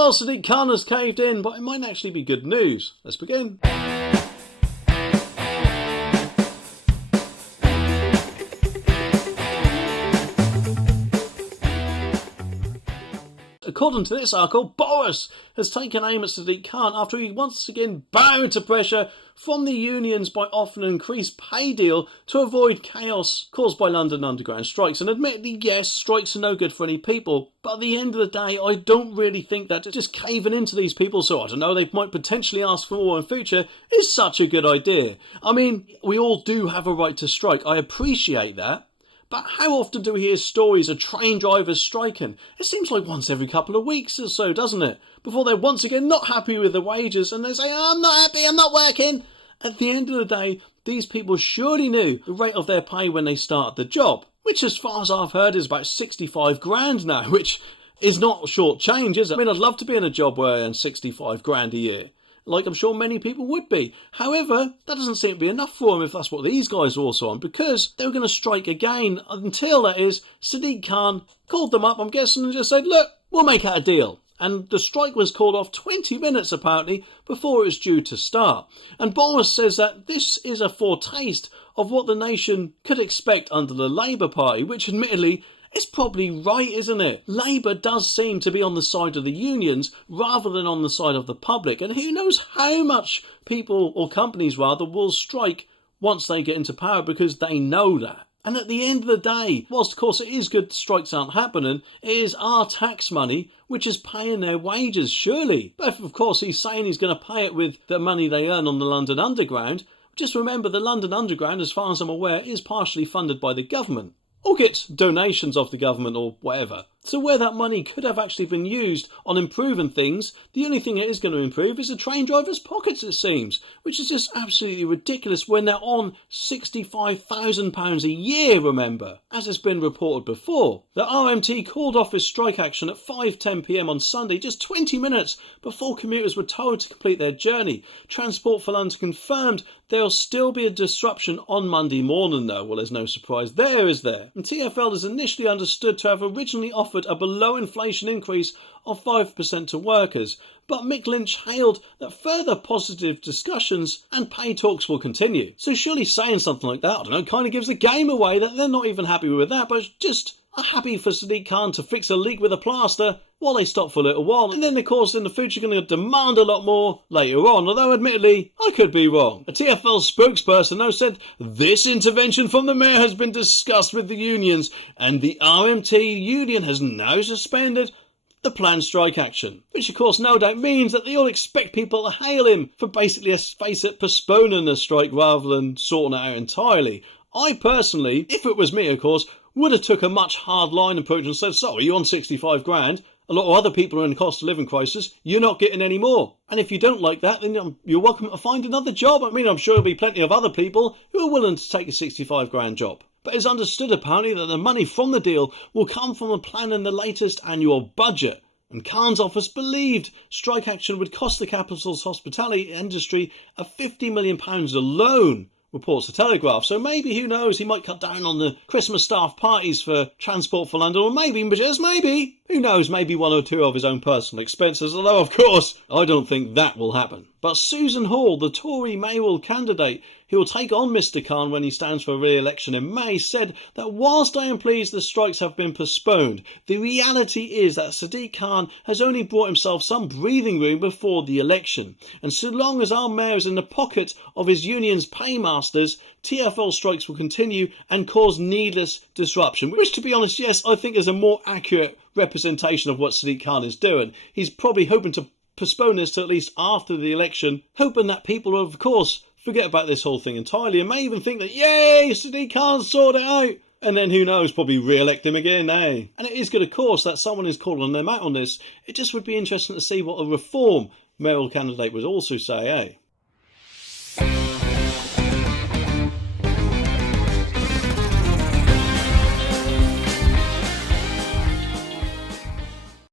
Well, Sadiq Khan has caved in, but it might actually be good news. Let's begin. According to this article, Boris has taken aim at Sadiq Khan after he once again bowed to pressure from the unions by offering an increased pay deal to avoid chaos caused by London Underground strikes. And admittedly, yes, strikes are no good for any people, but at the end of the day, I don't really think that just caving into these people, so I don't know, they might potentially ask for more in future, is such a good idea. I mean, we all do have a right to strike, I appreciate that. But how often do we hear stories of train drivers striking? It seems like once every couple of weeks or so, doesn't it? Before they're once again not happy with the wages and they say, oh, I'm not happy, I'm not working. At the end of the day, these people surely knew the rate of their pay when they started the job, which as far as I've heard is about 65 grand now, which is not short change, is it? I mean, I'd love to be in a job where I earn 65 grand a year, like I'm sure many people would be. However, that doesn't seem to be enough for them if that's what these guys are also on, because they were going to strike again until, that is, Sadiq Khan called them up, I'm guessing, and just said, look, we'll make out a deal. And the strike was called off 20 minutes, apparently, before it was due to start. And Boris says that this is a foretaste of what the nation could expect under the Labour Party, which admittedly it's probably right, isn't it? Labour does seem to be on the side of the unions rather than on the side of the public. And who knows how much people, or companies rather, will strike once they get into power because they know that. And at the end of the day, whilst of course it is good strikes aren't happening, it is our tax money which is paying their wages, surely. But if of course he's saying he's going to pay it with the money they earn on the London Underground, just remember the London Underground, as far as I'm aware, is partially funded by the government, or gets donations of the government or whatever. So where that money could have actually been used on improving things, the only thing it is going to improve is the train drivers' pockets, it seems, which is just absolutely ridiculous when they're on £65,000 a year, remember, as has been reported before. The RMT called off its strike action at 5:10 p.m. on Sunday, just 20 minutes before commuters were told to complete their journey. Transport for London confirmed there'll still be a disruption on Monday morning though. Well, there's no surprise there, is there? And TfL is initially understood to have originally offered a below-inflation increase of 5% to workers, but Mick Lynch hailed that further positive discussions and pay talks will continue. So surely saying something like that, I don't know, kind of gives the game away that they're not even happy with that, but just are happy for Sadiq Khan to fix a leak with a plaster while they stop for a little while, and then of course in the future going to demand a lot more later on, although admittedly I could be wrong. A TfL spokesperson though said this intervention from the mayor has been discussed with the unions and the RMT union has now suspended the planned strike action, which of course no doubt means that they all expect people to hail him for basically, let's face it, postponing the strike rather than sorting it out entirely. I personally, if it was me of course, would have took a much hard-line approach and said, so, are you on 65 grand? A lot of other people are in a cost of living crisis. You're not getting any more. And if you don't like that, then you're welcome to find another job. I mean, I'm sure there'll be plenty of other people who are willing to take a 65 grand job. But it's understood apparently that the money from the deal will come from a plan in the latest annual budget. And Khan's office believed strike action would cost the capital's hospitality industry a £50 million alone, reports the Telegraph. So maybe, who knows, he might cut down on the Christmas staff parties for Transport for London, or maybe, just maybe, who knows, maybe one or two of his own personal expenses, although of course I don't think that will happen. But Susan Hall, the Tory mayoral candidate who will take on Mr Khan when he stands for re-election in May, said that whilst I am pleased the strikes have been postponed, the reality is that Sadiq Khan has only brought himself some breathing room before the election. And so long as our mayor is in the pocket of his union's paymasters, TfL strikes will continue and cause needless disruption. Which, to be honest, yes, I think is a more accurate representation of what Sadiq Khan is doing. He's probably hoping to postpone this to at least after the election, hoping that people will, of course, forget about this whole thing entirely and may even think that, yay, Sadiq Khan sorted it out. And then, who knows, probably re-elect him again, eh? And it is good, of course, that someone is calling them out on this. It just would be interesting to see what a reform mayoral candidate would also say, eh?